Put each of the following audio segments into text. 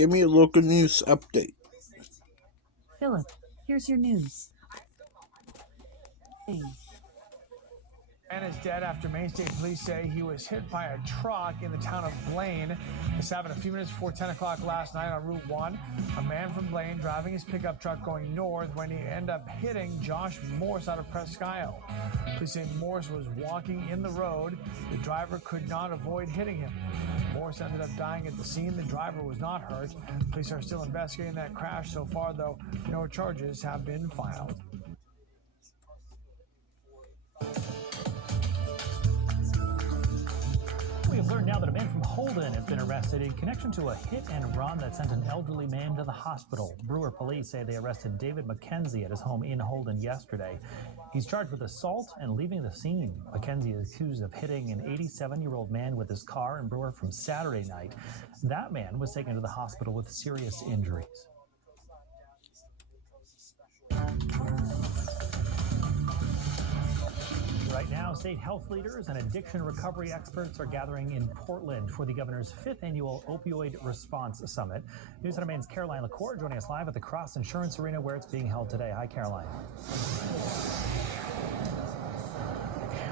Give me a local news update. Philip, here's your news. Hey. Man is dead after Maine State Police say he was hit by a truck in the town of Blaine. This happened a few minutes before 10 o'clock last night on Route 1. A man from Blaine driving his pickup truck going north when he ended up hitting Josh Morse out of Presque Isle. Police say Morse was walking in the road. The driver could not avoid hitting him. Morse ended up dying at the scene. The driver was not hurt. Police are still investigating that crash. So far, though, no charges have been filed. We have learned now that a man from Holden has been arrested in connection to a hit and run that sent an elderly man to the hospital. Brewer police say they arrested David McKenzie at his home in Holden yesterday. He's charged with assault and leaving the scene. McKenzie is accused of hitting an 87-year-old man with his car in Brewer from Saturday night. That man was taken to the hospital with serious injuries. Right now, state health leaders and addiction recovery experts are gathering in Portland for the governor's 5th annual Opioid Response Summit. News Center Maine's Caroline LaCour joining us live at the Cross Insurance Arena where it's being held today. Hi, Caroline.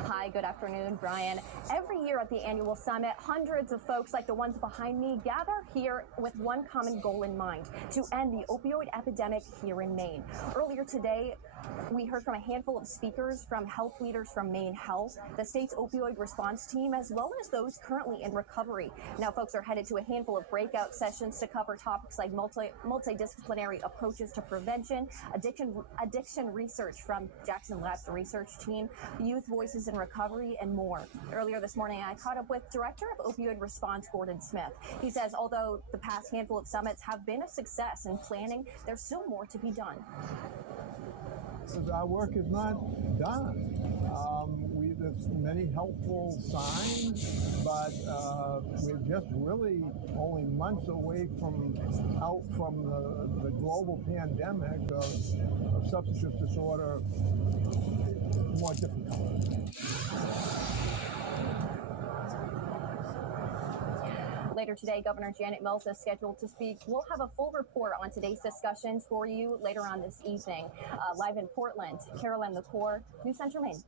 Hi, good afternoon, Brian. Every year at the annual summit, hundreds of folks like the ones behind me gather here with one common goal in mind: to end the opioid epidemic here in Maine. Earlier today, we heard from a handful of speakers from health leaders from Maine Health, the state's opioid response team, as well as those currently in recovery. Now, folks are headed to a handful of breakout sessions to cover topics like multidisciplinary approaches to prevention, addiction research from Jackson Labs research team, youth voices in recovery, and more. Earlier this morning, I caught up with Director of Opioid Response, Gordon Smith. He says although the past handful of summits have been a success in planning, there's still more to be done. Our work is not done. There's many helpful signs, but we're just really only months away from the global pandemic of substance use disorder more difficult. Later today, Governor Janet Mills is scheduled to speak. We'll have a full report on today's discussions for you later on this evening. Live in Portland, Caroline LaCour, News Center Maine.